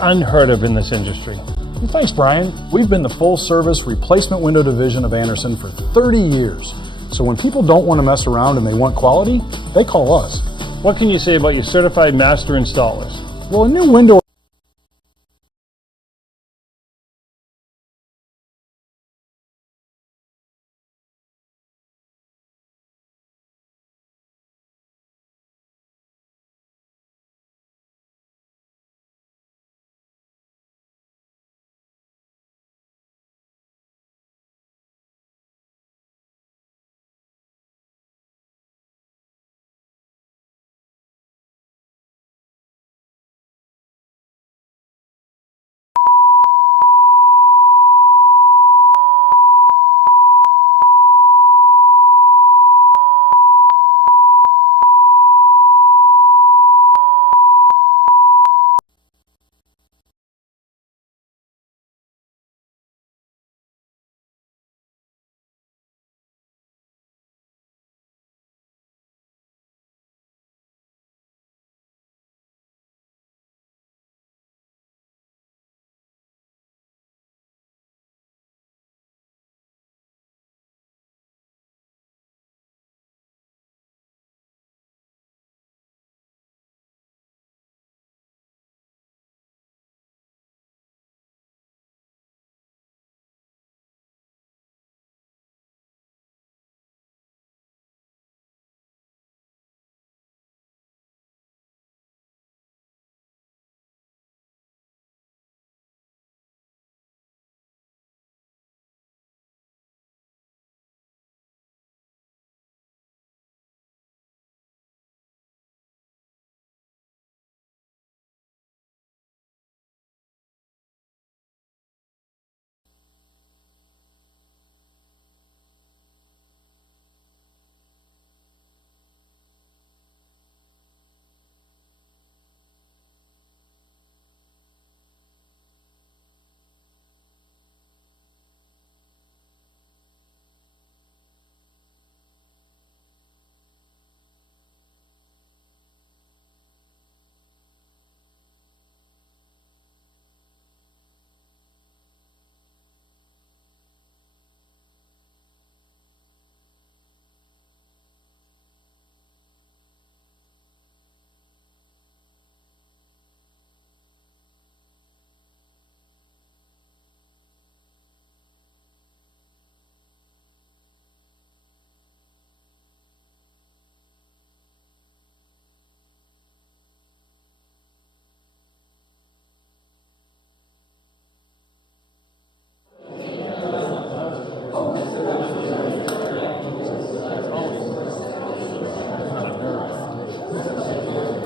unheard of in this industry. Well, thanks, Brian. We've been the full-service replacement window division of Andersen for 30 years. So when people don't want to mess around and they want quality, they call us. What can you say about your certified master installers? Well, a new window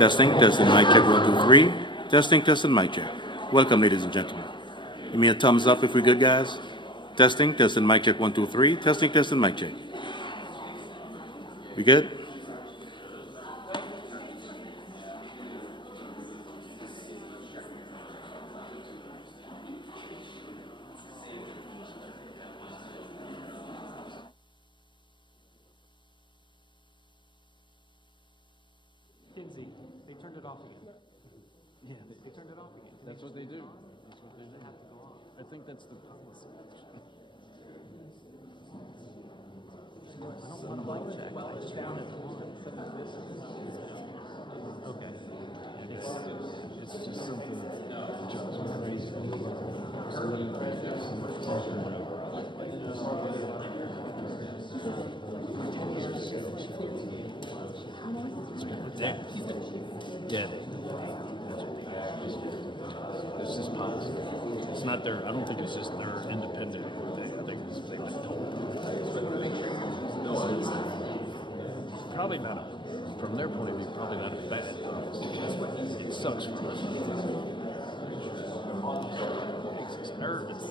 Testing, mic check, 1, 2, 3. Testing, mic check. Welcome, ladies and gentlemen. Give me a thumbs up if we're good, guys. Testing, mic check, 1, 2, 3. Testing, mic check. We good? They turned it off again. Yeah, they turned it off again. That's what they do. That's what they do. They have to go off. I think that's the policy. I don't want to mic check. I just want it on. Okay. It's just something that John's raised. Dead. It's just policy. It's not their, I don't think it's just their independent thing. I think it's they went probably not, from their point of view, probably not as bad. It sucks for us. It's just nervous.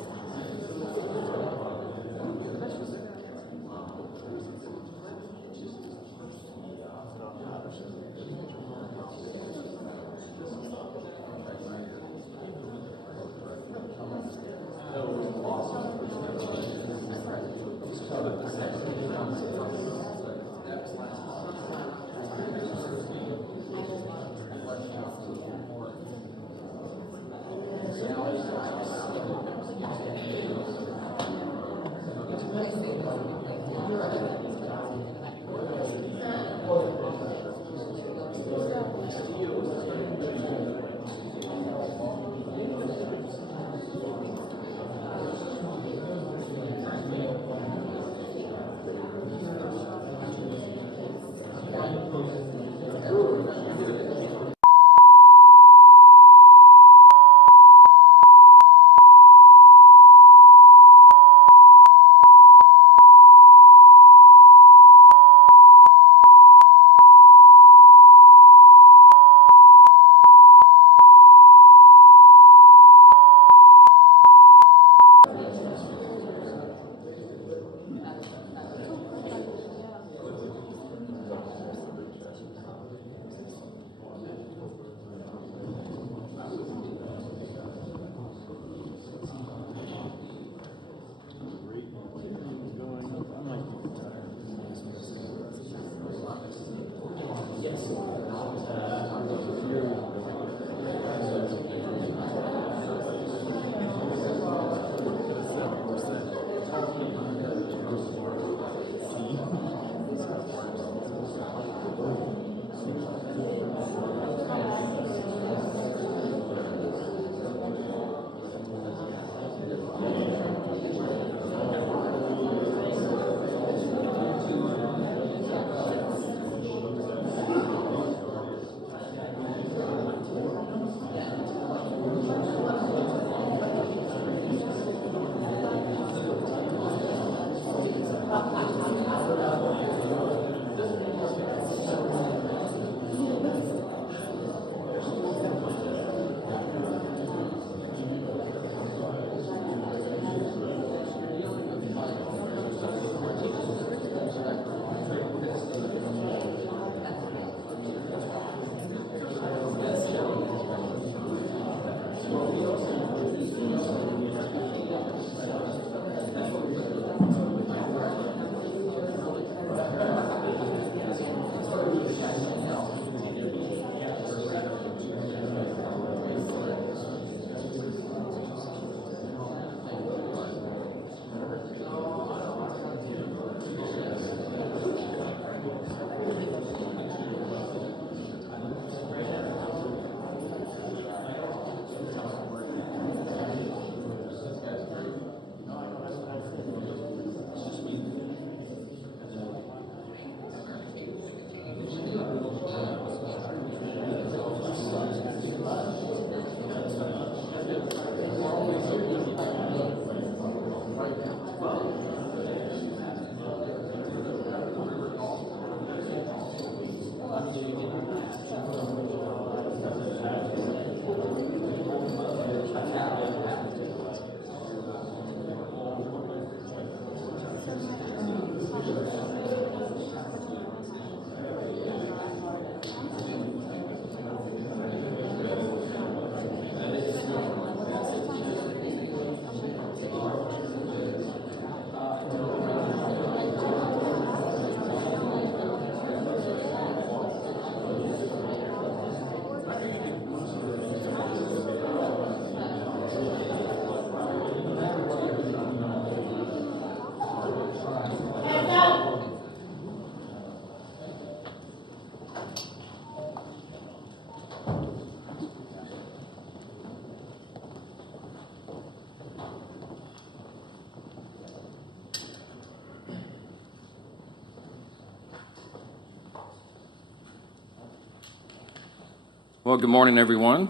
Well, good morning, everyone.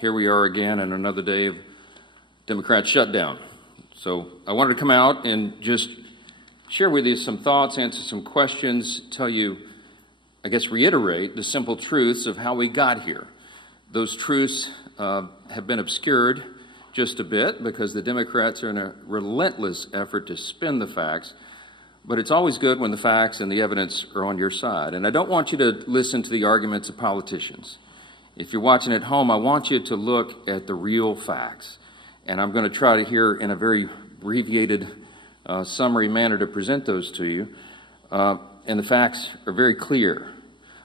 Here we are again on another day of Democrat shutdown. So I wanted to come out and just share with you some thoughts, answer some questions, tell you, I guess, reiterate the simple truths of how we got here. Those truths have been obscured just a bit because the Democrats are in a relentless effort to spin the facts, but it's always good when the facts and the evidence are on your side. And I don't want you to listen to the arguments of politicians. If you're watching at home, I want you to look at the real facts. And I'm going to try to here in a very abbreviated summary manner to present those to you. And the facts are very clear.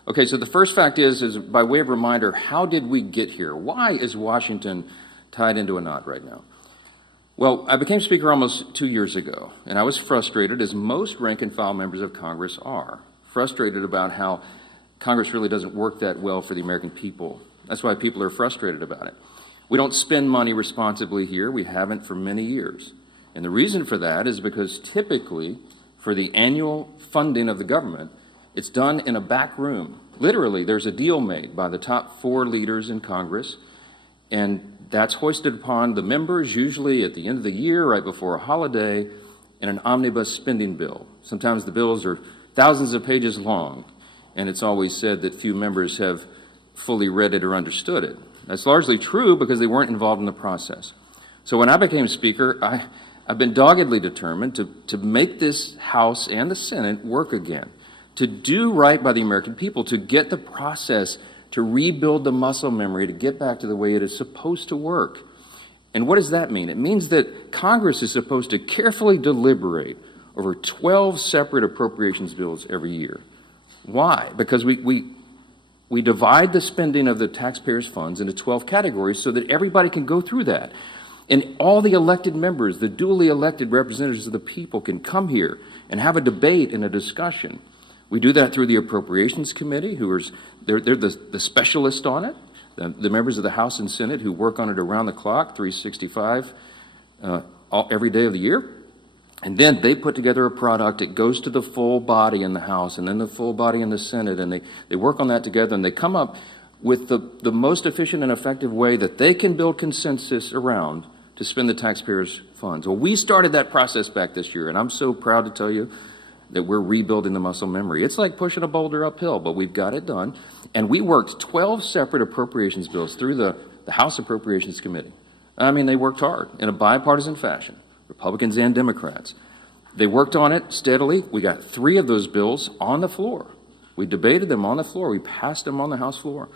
Okay, so the first fact is by way of reminder, how did we get here? Why is Washington tied into a knot right now? Well, I became Speaker almost 2 years ago, and I was frustrated, as most rank-and-file members of Congress are, frustrated about how Congress really doesn't work that well for the American people. That's why people are frustrated about it. We don't spend money responsibly here. We haven't for many years. And the reason for that is because typically, for the annual funding of the government, it's done in a back room. Literally, there's a deal made by the top 4 leaders in Congress, and that's hoisted upon the members, usually at the end of the year, right before a holiday, in an omnibus spending bill. Sometimes the bills are thousands of pages long, and it's always said that few members have fully read it or understood it. That's largely true because they weren't involved in the process. So when I became Speaker, I've been doggedly determined to make this House and the Senate work again, to do right by the American people, to get the process, to rebuild the muscle memory, to get back to the way it is supposed to work. And what does that mean? It means that Congress is supposed to carefully deliberate over 12 separate appropriations bills every year. Why? Because we divide the spending of the taxpayers' funds into 12 categories so that everybody can go through that. And all the elected members, the duly elected representatives of the people, can come here and have a debate and a discussion. We do that through the Appropriations Committee, they're the specialists on it, the members of the House and Senate who work on it around the clock, 365, every day of the year. And then they put together a product. It goes to the full body in the House and then the full body in the Senate, and they work on that together, and they come up with the most efficient and effective way that they can build consensus around to spend the taxpayers' funds. Well, we started that process back this year, and I'm so proud to tell you that we're rebuilding the muscle memory. It's like pushing a boulder uphill, but we've got it done. And we worked 12 separate appropriations bills through the House Appropriations Committee. I mean, they worked hard in a bipartisan fashion, Republicans and Democrats. They worked on it steadily. We got 3 of those bills on the floor. We debated them on the floor. We passed them on the House floor.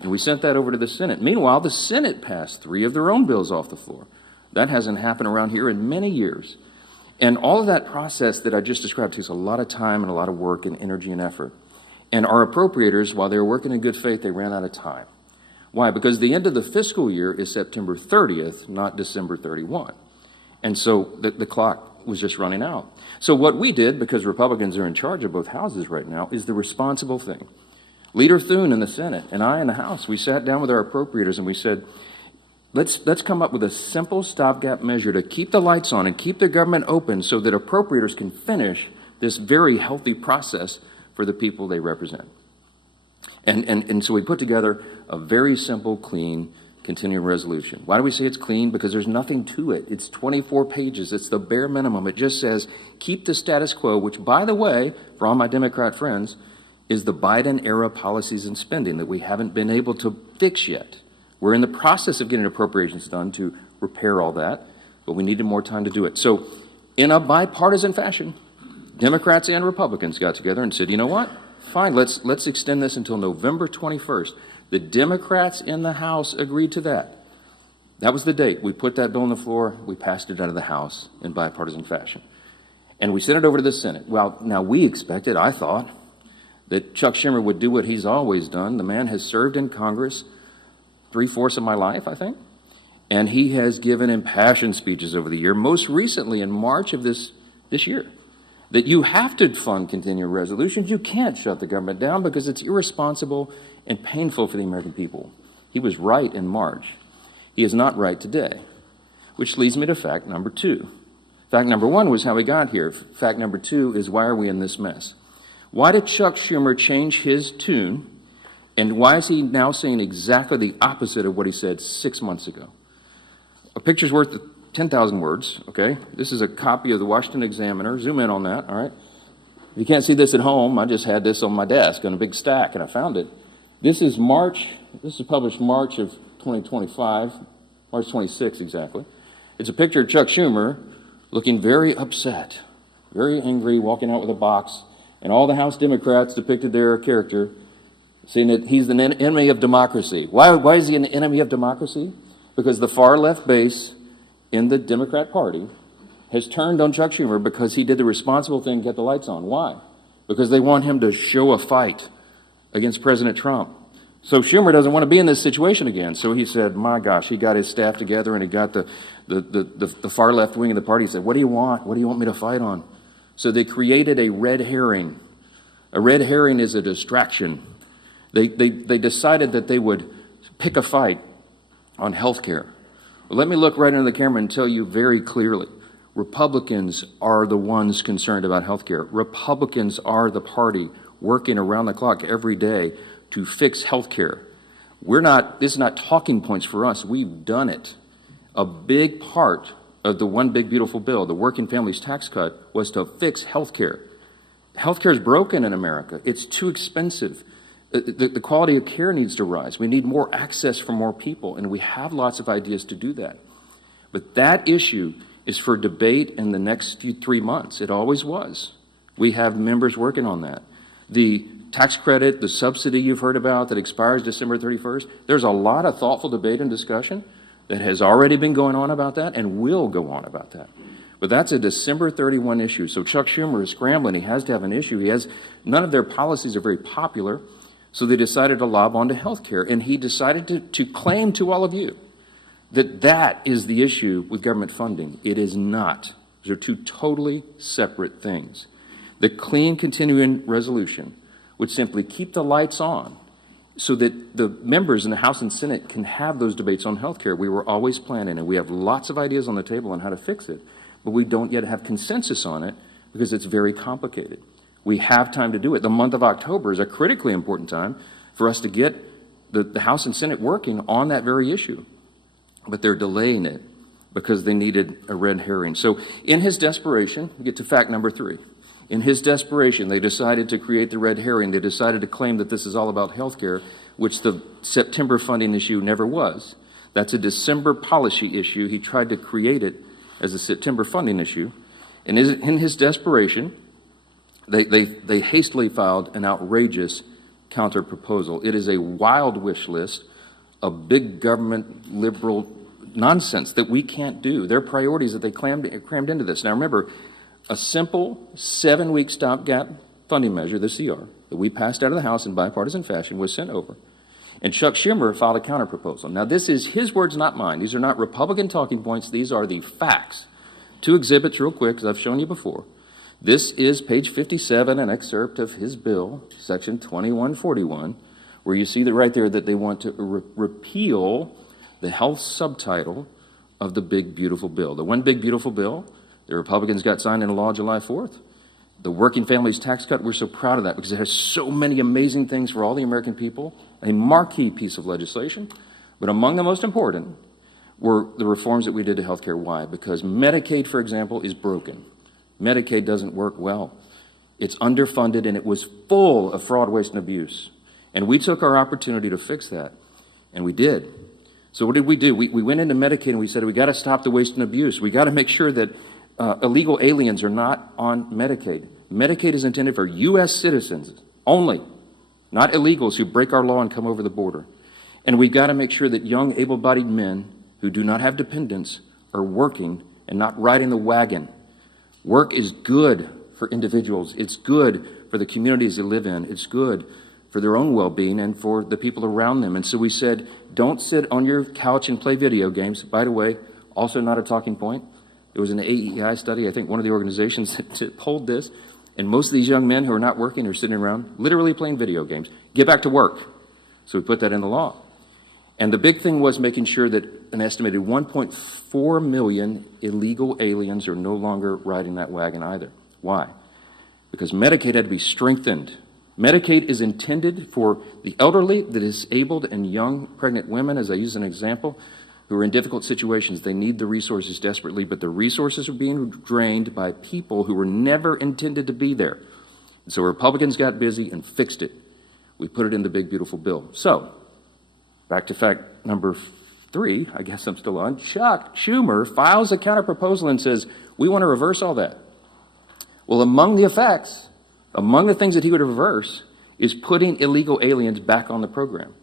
And we sent that over to the Senate. Meanwhile, the Senate passed 3 of their own bills off the floor. That hasn't happened around here in many years. And all of that process that I just described takes a lot of time and a lot of work and energy and effort. And our appropriators, while they were working in good faith, they ran out of time. Why? Because the end of the fiscal year is September 30th, not December 31. And so the clock was just running out. So what we did, because Republicans are in charge of both houses right now, is the responsible thing. Leader Thune in the Senate and I in the House, we sat down with our appropriators and we said, Let's come up with a simple stopgap measure to keep the lights on and keep the government open so that appropriators can finish this very healthy process for the people they represent. And so we put together a very simple, clean, continuing resolution. Why do we say it's clean? Because there's nothing to it. It's 24 pages. It's the bare minimum. It just says, keep the status quo, which, by the way, for all my Democrat friends, is the Biden-era policies and spending that we haven't been able to fix yet. We're in the process of getting appropriations done to repair all that, but we needed more time to do it. So in a bipartisan fashion, Democrats and Republicans got together and said, you know what? Fine, let's extend this until November 21st. The Democrats in the House agreed to that. That was the date. We put that bill on the floor. We passed it out of the House in bipartisan fashion. And we sent it over to the Senate. Well, now we expected, I thought, that Chuck Schumer would do what he's always done. The man has served in Congress 3/4 of my life, I think. And he has given impassioned speeches over the year, most recently in March of this year, that you have to fund continuing resolutions. You can't shut the government down because it's irresponsible and painful for the American people. He was right in March. He is not right today, which leads me to fact number 2. Fact number 1 was how we got here. Fact number 2 is why are we in this mess? Why did Chuck Schumer change his tune And why is he now saying exactly the opposite of what he said 6 months ago? A picture's worth 10,000 words, okay? This is a copy of the Washington Examiner. Zoom in on that, all right? If you can't see this at home, I just had this on my desk on a big stack, and I found it. This is published March of 2025, March 26th exactly. It's a picture of Chuck Schumer looking very upset, very angry, walking out with a box, and all the House Democrats depicted their character, saying that he's an enemy of democracy. Why is he an enemy of democracy? Because the far left base in the Democrat Party has turned on Chuck Schumer because he did the responsible thing, get the lights on. Why? Because they want him to show a fight against President Trump. So Schumer doesn't want to be in this situation again. So he said, my gosh, he got his staff together and he got the far left wing of the party. He said, what do you want? What do you want me to fight on? So they created a red herring. A red herring is a distraction. They decided that they would pick a fight on health care. Well, let me look right into the camera and tell you very clearly. Republicans are the ones concerned about health care. Republicans are the party working around the clock every day to fix health care. This is not talking points for us. We've done it. A big part of the One Big Beautiful Bill, the Working Families Tax Cut, was to fix health care. Health care is broken in America. It's too expensive. The quality of care needs to rise. We need more access for more people, and we have lots of ideas to do that. But that issue is for debate in the next 3 months. It always was. We have members working on that. The tax credit, the subsidy you've heard about that expires December 31st, there's a lot of thoughtful debate and discussion that has already been going on about that and will go on about that. But that's a December 31 issue. So Chuck Schumer is scrambling. He has to have an issue. None of their policies are very popular. So they decided to lob onto health care. And he decided to claim to all of you that is the issue with government funding. It is not. Those are two totally separate things. The clean continuing resolution would simply keep the lights on so that the members in the House and Senate can have those debates on health care. We were always planning, and we have lots of ideas on the table on how to fix it, but we don't yet have consensus on it because it's very complicated. We have time to do it. The month of October is a critically important time for us to get the House and Senate working on that very issue. But they're delaying it because they needed a red herring. So in his desperation, we get to fact number 3. In his desperation, they decided to create the red herring. They decided to claim that this is all about health care, which the September funding issue never was. That's a December policy issue. He tried to create it as a September funding issue. And in his desperation, they hastily filed an outrageous counter proposal. It is a wild wish list of big government liberal nonsense that we can't do. Their priorities that they crammed into this. Now remember, a simple 7-week stopgap funding measure, the CR, that we passed out of the House in bipartisan fashion was sent over. And Chuck Schumer filed a counter proposal. Now this is his words, not mine. These are not Republican talking points. These are the facts. 2 exhibits real quick, as I've shown you before. This is page 57, an excerpt of his bill, section 2141, where you see that right there that they want to repeal the health subtitle of the Big Beautiful Bill. The One Big Beautiful Bill, the Republicans got signed into law July 4th. The Working Families Tax Cut, we're so proud of that because it has so many amazing things for all the American people, a marquee piece of legislation. But among the most important were the reforms that we did to health care. Why? Because Medicaid, for example, is broken. Medicaid doesn't work well. It's underfunded and it was full of fraud, waste, and abuse. And we took our opportunity to fix that, and we did. So what did we do? We went into Medicaid and we said, we got to stop the waste and abuse. We got to make sure that illegal aliens are not on Medicaid. Medicaid is intended for U.S. citizens only, not illegals who break our law and come over the border. And we've got to make sure that young, able-bodied men who do not have dependents are working and not riding the wagon. Work is good for individuals. It's good for the communities they live in. It's good for their own well-being and for the people around them. And so we said, don't sit on your couch and play video games. By the way, also not a talking point. There was an AEI study, I think one of the organizations that polled this, and most of these young men who are not working are sitting around literally playing video games. Get back to work. So we put that in the law. And the big thing was making sure that an estimated 1.4 million illegal aliens are no longer riding that wagon either. Why? Because Medicaid had to be strengthened. Medicaid is intended for the elderly, the disabled, and young pregnant women, as I use an example, who are in difficult situations. They need the resources desperately, but the resources are being drained by people who were never intended to be there. And so Republicans got busy and fixed it. We put it in the big, beautiful bill. So, back to fact number 3, I guess I'm still on. Chuck Schumer files a counterproposal and says, we want to reverse all that. Well, among the effects, among the things that he would reverse, is putting illegal aliens back on the program.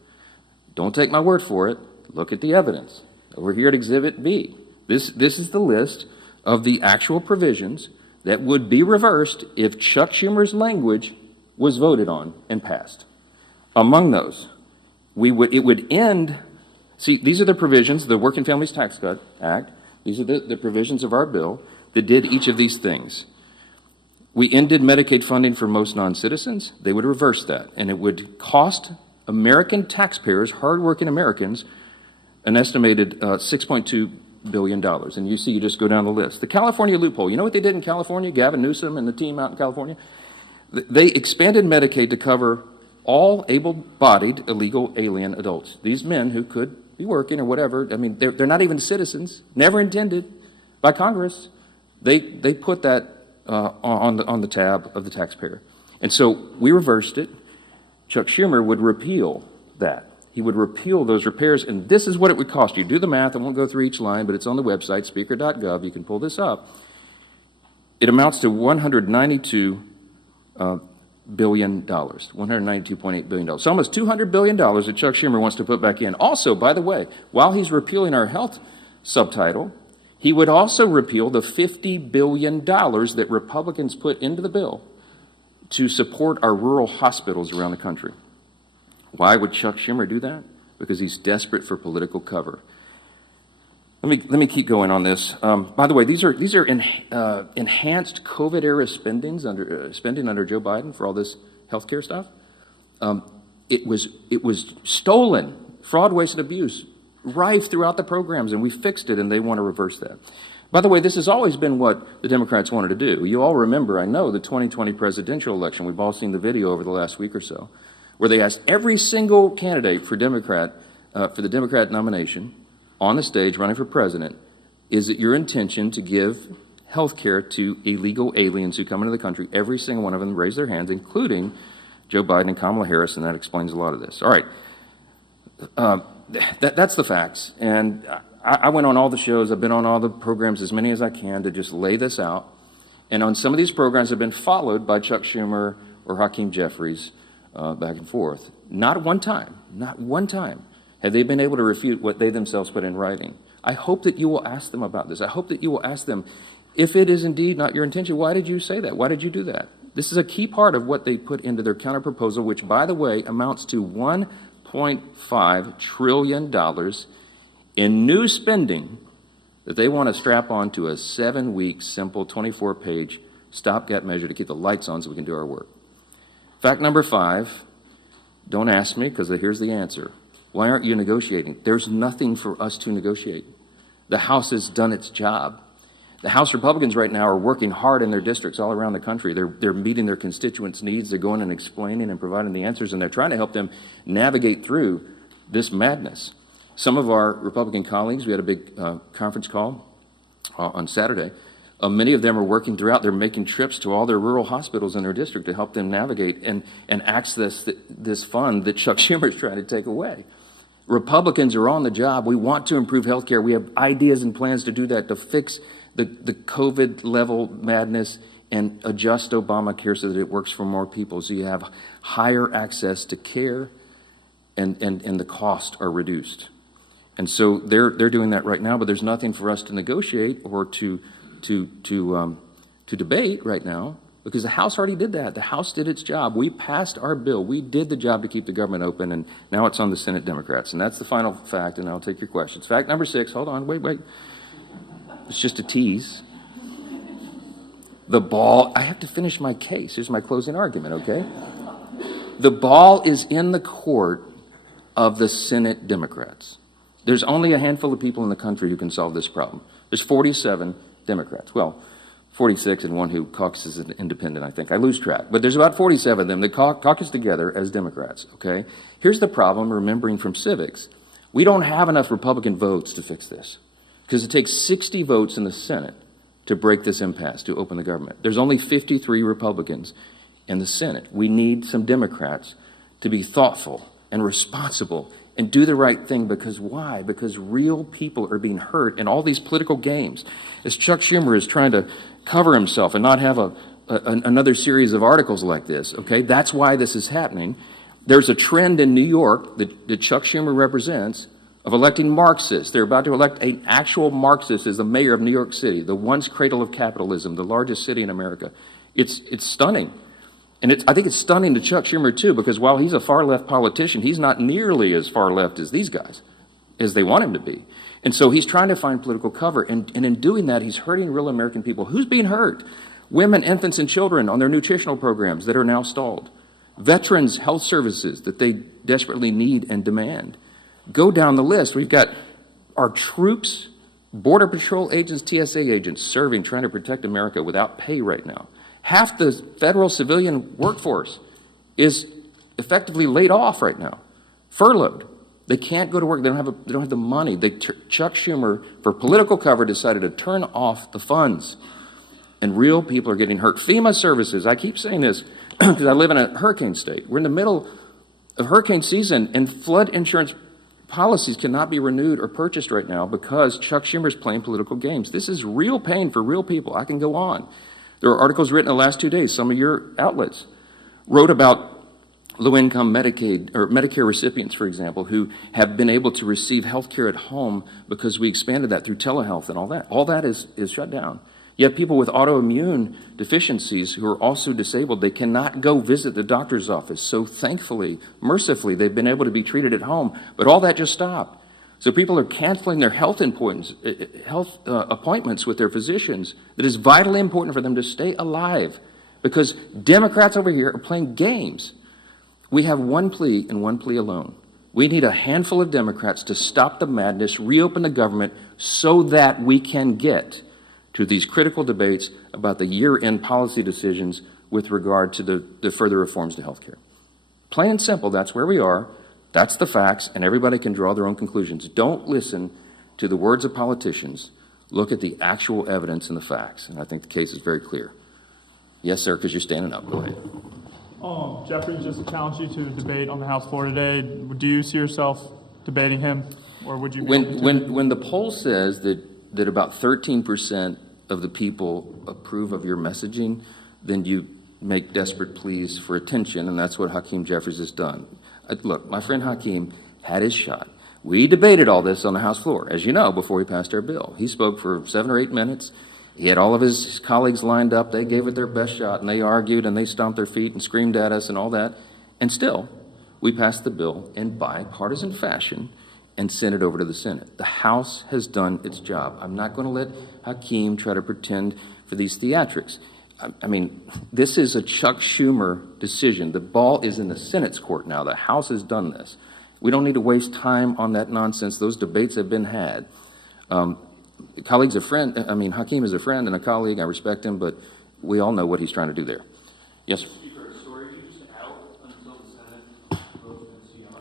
Don't take my word for it. Look at the evidence. Over here at Exhibit B. This is the list of the actual provisions that would be reversed if Chuck Schumer's language was voted on and passed. Among those, it would end. See, these are the provisions, the Working Families Tax Cut Act. These are the provisions of our bill that did each of these things. We ended Medicaid funding for most non-citizens. They would reverse that, and it would cost American taxpayers, hardworking Americans, an estimated $6.2 billion. And you see, you just go down the list. The California loophole. You know what they did in California? Gavin Newsom and the team out in California? They expanded Medicaid to cover all able-bodied illegal alien adults. These men who could be working or whatever. I mean, they're not even citizens, never intended by Congress. They put that on the tab of the taxpayer. And so we reversed it. Chuck Schumer would repeal that. He would repeal those repairs, and this is what it would cost you. Do the math. I won't go through each line, but it's on the website, speaker.gov. You can pull this up. It amounts to $192 billion, $192.8 billion. So almost $200 billion that Chuck Schumer wants to put back in. Also, by the way, while he's repealing our health subtitle, he would also repeal the $50 billion that Republicans put into the bill to support our rural hospitals around the country. Why would Chuck Schumer do that? Because he's desperate for political cover. Let me keep going on this. By the way, these are enhanced COVID-era spending under Joe Biden for all this healthcare stuff. It was stolen, fraud, waste, and abuse, rife throughout the programs, and we fixed it, and they want to reverse that. By the way, this has always been what the Democrats wanted to do. You all remember, I know, the 2020 presidential election. We've all seen the video over the last week or so, where they asked every single candidate for the Democrat nomination on the stage running for president, is it your intention to give health care to illegal aliens who come into the country? Every single one of them raised their hands, including Joe Biden and Kamala Harris, and that explains a lot of this. All right. That's the facts. And I went on all the shows. I've been on all the programs, as many as I can, to just lay this out. And on some of these programs have been followed by Chuck Schumer or Hakeem Jeffries back and forth. Not one time have they been able to refute what they themselves put in writing. I hope that you will ask them about this. I hope that you will ask them, if it is indeed not your intention, why did you say that? Why did you do that? This is a key part of what they put into their counterproposal, which, by the way, amounts to $1.5 trillion in new spending that they want to strap onto a 7-week, simple, 24-page stopgap measure to keep the lights on so we can do our work. Fact number 5, don't ask me, because here's the answer. Why aren't you negotiating? There's nothing for us to negotiate. The House has done its job. The House Republicans right now are working hard in their districts all around the country. They're meeting their constituents' needs. They're going and explaining and providing the answers, and they're trying to help them navigate through this madness. Some of our Republican colleagues, we had a big conference call on Saturday. Many of them are working throughout. They're making trips to all their rural hospitals in their district to help them navigate and access this fund that Chuck Schumer is trying to take away. Republicans are on the job. We want to improve health care. We have ideas and plans to do that, to fix the COVID level madness and adjust Obamacare so that it works for more people, so you have higher access to care and the costs are reduced. And so they're doing that right now, but there's nothing for us to negotiate or to debate right now, because the House already did that. The House did its job. We passed our bill. We did the job to keep the government open, and now it's on the Senate Democrats. And that's the final fact, and I'll take your questions. Fact number 6, hold on, wait. It's just a tease. I have to finish my case. Here's my closing argument, okay? The ball is in the court of the Senate Democrats. There's only a handful of people in the country who can solve this problem. There's 47 Democrats. Well, 46 and one who caucuses as an independent, I think. I lose track. But there's about 47 of them that caucus together as Democrats, okay? Here's the problem, remembering from civics. We don't have enough Republican votes to fix this because it takes 60 votes in the Senate to break this impasse, to open the government. There's only 53 Republicans in the Senate. We need some Democrats to be thoughtful and responsible and do the right thing. Because why? Because real people are being hurt in all these political games. As Chuck Schumer is trying to cover himself and not have another series of articles like this, okay? That's why this is happening. There's a trend in New York that Chuck Schumer represents of electing Marxists. They're about to elect an actual Marxist as the mayor of New York City, the once cradle of capitalism, the largest city in America. It's stunning. And I think it's stunning to Chuck Schumer, too, because while he's a far-left politician, he's not nearly as far-left as these guys, as they want him to be. And so he's trying to find political cover. And in doing that, he's hurting real American people. Who's being hurt? Women, infants, and children on their nutritional programs that are now stalled. Veterans' health services that they desperately need and demand. Go down the list. We've got our troops, Border Patrol agents, TSA agents serving, trying to protect America without pay right now. Half the federal civilian workforce is effectively laid off right now, furloughed. They can't go to work. They don't have the money. Chuck Schumer, for political cover, decided to turn off the funds, and real people are getting hurt. FEMA services. I keep saying this because I live in a hurricane state. We're in the middle of hurricane season, and flood insurance policies cannot be renewed or purchased right now because Chuck Schumer's playing political games. This is real pain for real people. I can go on. There are articles written in the last 2 days. Some of your outlets wrote about low-income Medicaid or Medicare recipients, for example, who have been able to receive health care at home because we expanded that through telehealth and all that. All that is shut down. You have people with autoimmune deficiencies who are also disabled. They cannot go visit the doctor's office. So thankfully, mercifully, they've been able to be treated at home. But all that just stopped. So people are canceling their health appointments with their physicians that is vitally important for them to stay alive because Democrats over here are playing games. We have one plea and one plea alone. We need a handful of Democrats to stop the madness, reopen the government so that we can get to these critical debates about the year-end policy decisions with regard to the further reforms to health care. Plain and simple, that's where we are. That's the facts, and everybody can draw their own conclusions. Don't listen to the words of politicians. Look at the actual evidence and the facts, and I think the case is very clear. Yes, sir, because you're standing up. Go ahead. Jeffrey just challenged you to a debate on the House floor today. Do you see yourself debating him, or would you? When the poll says that about 13% of the people approve of your messaging, then you make desperate pleas for attention, and that's what Hakeem Jeffries has done. Look, my friend Hakeem had his shot. We debated all this on the House floor, as you know, before we passed our bill. He spoke for 7 or 8 minutes. He had all of his colleagues lined up. They gave it their best shot, and they argued, and they stomped their feet and screamed at us and all that. And still, we passed the bill in bipartisan fashion and sent it over to the Senate. The House has done its job. I'm not going to let Hakeem try to pretend for these theatrics. I mean, this is a Chuck Schumer decision. The ball is in the Senate's court now. The House has done this. We don't need to waste time on that nonsense. Those debates have been had. Hakeem is a friend and a colleague. I respect him, but we all know what he's trying to do there. Yes, sir.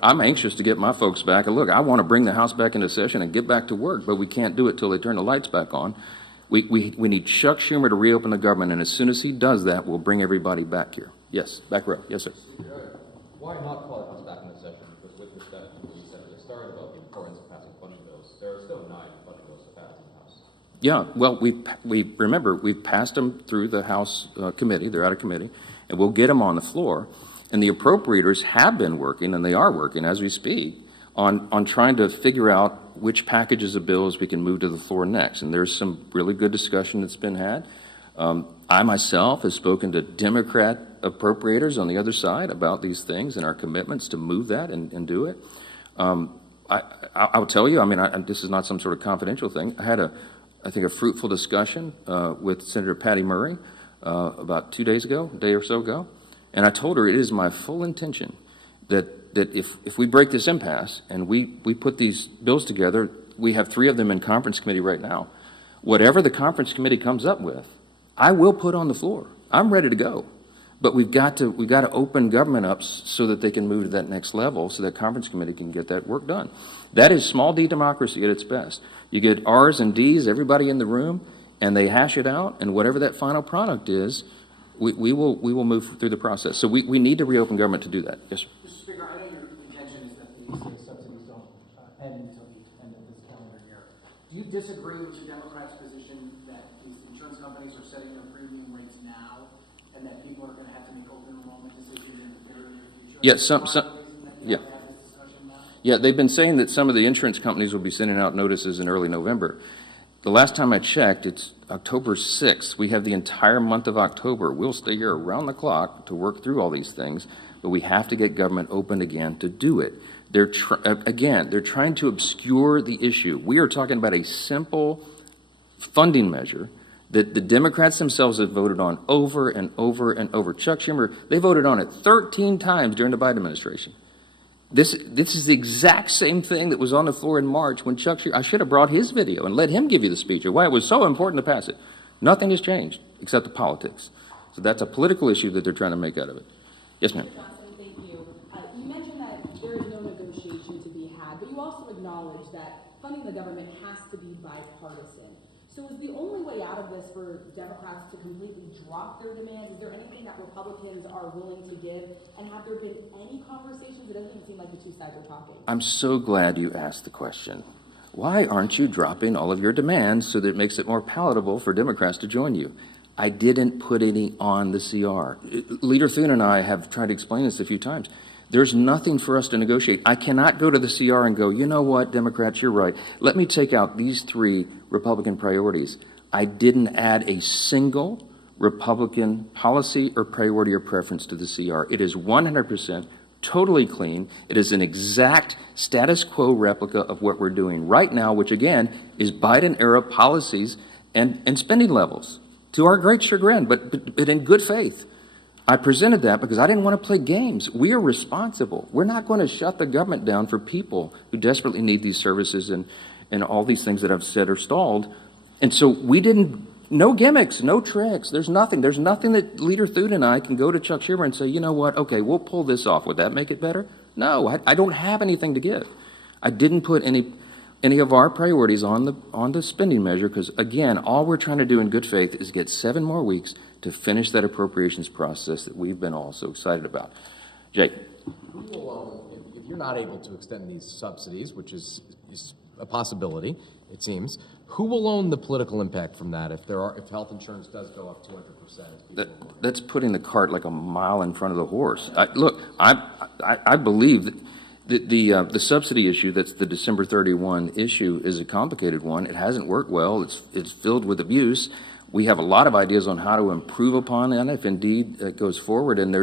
I'm anxious to get my folks back. And look, I want to bring the House back into session and get back to work, but we can't do it till they turn the lights back on. We need Chuck Schumer to reopen the government, and as soon as he does that, we'll bring everybody back here. Yes, back row. Yes, sir. Why not call the House back into session? Because with respect to what you said at the start about the importance of passing funding bills, there are still 9 funding bills to pass in the House. Yeah, well, we've passed them through the House committee. They're out of committee, and we'll get them on the floor. And the appropriators have been working, and they are working as we speak, on trying to figure out which packages of bills we can move to the floor next. And there's some really good discussion that's been had. I myself have spoken to Democrat appropriators on the other side about these things and our commitments to move that and do it. I'll tell you, this is not some sort of confidential thing. I had I think a fruitful discussion with Senator Patty Murray about a day or so ago. And I told her it is my full intention that if we break this impasse and we put these bills together, we have 3 of them in conference committee right now. Whatever the conference committee comes up with, I will put on the floor. I'm ready to go. But we've got to open government up so that they can move to that next level, so that conference committee can get that work done. That is small d democracy at its best. You get R's and D's, everybody in the room, and they hash it out, and whatever that final product is, we will move through the process. So we need to reopen government to do that. Yes, sir. Mr. Speaker, I know your intention is that these subsidies don't end until the end of this calendar year. Do you disagree with the Democrats' position that these insurance companies are setting their premium rates now, and that people are going to have to make open enrollment decisions in the very near future? Yeah, Yeah, they've been saying that some of the insurance companies will be sending out notices in early November. The last time I checked, it's October 6th. We have the entire month of October. We'll stay here around the clock to work through all these things, but we have to get government open again to do it. They're trying to obscure the issue. We are talking about a simple funding measure that the Democrats themselves have voted on over and over and over. Chuck Schumer, they voted on it 13 times during the Biden administration. This is the exact same thing that was on the floor in March when Chuck Schumer, I should have brought his video and let him give you the speech of why it was so important to pass it. Nothing has changed except the politics. So that's a political issue that they're trying to make out of it. Yes, ma'am. Thank you. You mentioned that there is no negotiation to be had, but you also acknowledge that funding the government has to be bipartisan. So is the only way out of this for Democrats to completely drop their demands? Is there anything that Republicans are willing to give? And have there been any conversations? It doesn't even seem like the two sides are talking. I'm so glad you asked the question. Why aren't you dropping all of your demands so that it makes it more palatable for Democrats to join you? I didn't put any on the CR. Leader Thune and I have tried to explain this a few times. There's nothing for us to negotiate. I cannot go to the CR and go, you know what, Democrats, you're right. Let me take out these 3 Republican priorities. I didn't add a single Republican policy or priority or preference to the CR. It is 100% totally clean. It is an exact status quo replica of what we're doing right now, which again is Biden-era policies and spending levels, to our great chagrin, but in good faith. I presented that because I didn't want to play games. We are responsible. We're not going to shut the government down for people who desperately need these services and all these things that I've said are stalled. And so we didn't, no gimmicks, no tricks. There's nothing that Leader Thune and I can go to Chuck Schumer and say, you know what, okay, we'll pull this off. Would that make it better? No, I don't have anything to give. I didn't put any of our priorities on the spending measure because, again, all we're trying to do in good faith is get 7 more weeks to finish that appropriations process that we've been all so excited about. Jake. If you're not able to extend these subsidies, which is a possibility, it seems, who will own the political impact from that if health insurance does go up 200%? That's putting the cart like a mile in front of the horse. I believe that the subsidy issue, that's the December 31 issue, is a complicated one. It hasn't worked well. It's filled with abuse. We have a lot of ideas on how to improve upon that if indeed it goes forward. And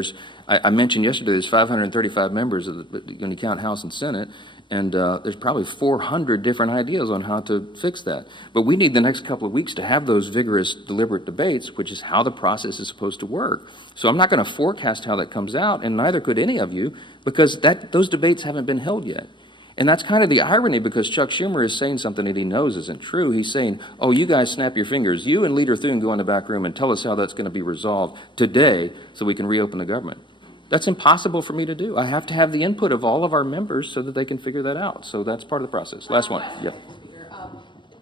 I mentioned yesterday, there's 535 members when you count House and Senate, and there's probably 400 different ideas on how to fix that. But we need the next couple of weeks to have those vigorous, deliberate debates, which is how the process is supposed to work. So I'm not going to forecast how that comes out, and neither could any of you, because those debates haven't been held yet. And that's kind of the irony, because Chuck Schumer is saying something that he knows isn't true. He's saying, oh, you guys snap your fingers. You and Leader Thune go in the back room and tell us how that's going to be resolved today so we can reopen the government. That's impossible for me to do. I have to have the input of all of our members so that they can figure that out. So that's part of the process. Last one. Yep.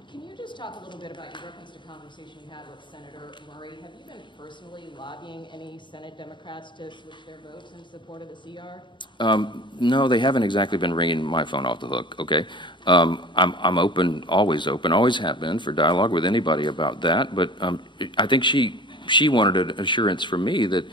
Can you just talk a little bit about your reference to conversation you had with Senator Murray? Have you been personally lobbying any Senate Democrats to switch their votes in support of the CR? No, they haven't exactly been ringing my phone off the hook, okay? I'm open, always have been, for dialogue with anybody about that. But I think she wanted an assurance from me that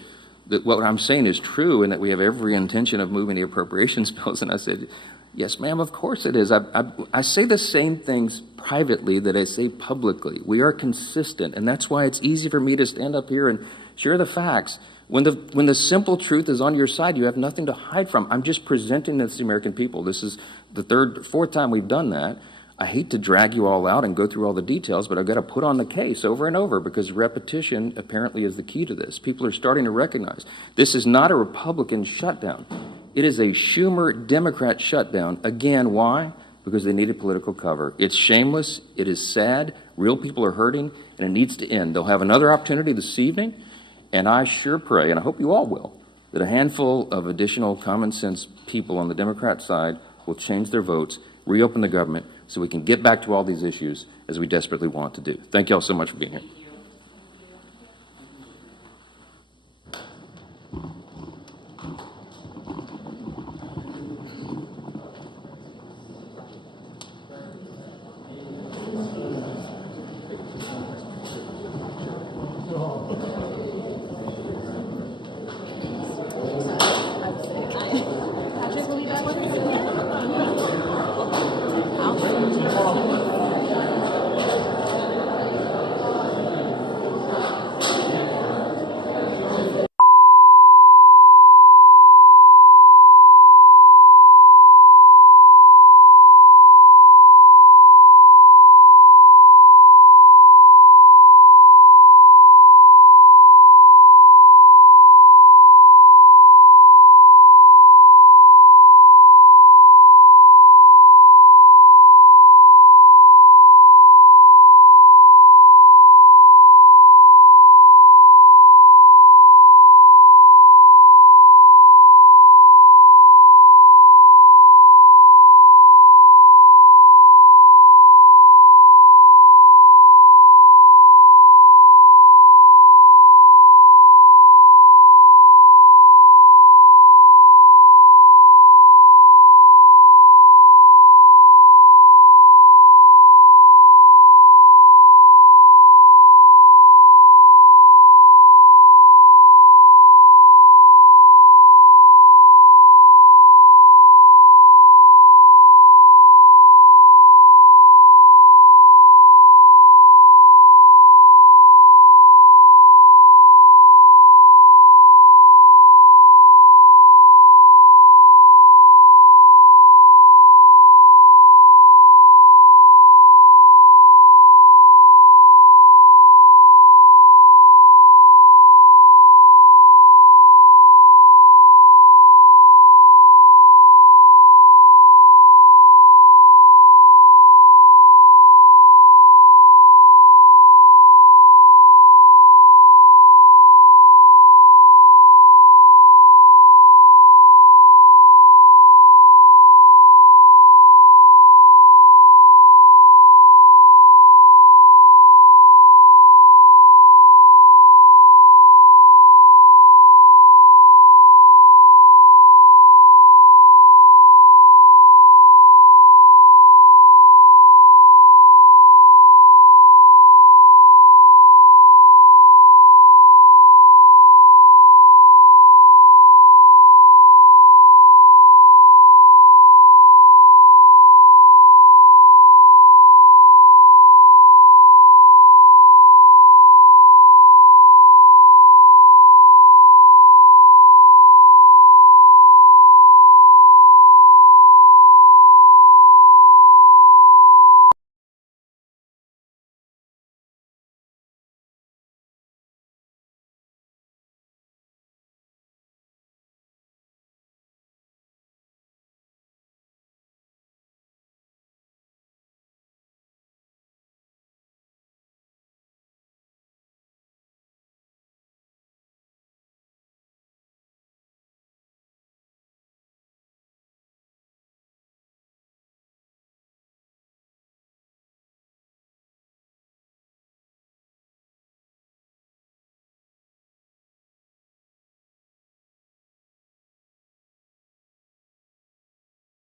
what I'm saying is true and that we have every intention of moving the appropriations bills. And I said, yes, ma'am, of course it is. I say the same things privately that I say publicly. We are consistent, and that's why it's easy for me to stand up here and share the facts. When the simple truth is on your side, you have nothing to hide from. I'm just presenting this to the American people. This is the fourth time we've done that. I hate to drag you all out and go through all the details, but I've got to put on the case over and over because repetition apparently is the key to this. People are starting to recognize this is not a Republican shutdown. It is a Schumer Democrat shutdown. Again, why? because they needed political cover. It's shameless. It is sad. Real people are hurting, and it needs to end. They'll have another opportunity this evening, and I sure pray, and I hope you all will, that a handful of additional common sense people on the Democrat side will change their votes, reopen the government, so we can get back to all these issues as we desperately want to do. Thank you all so much for being here.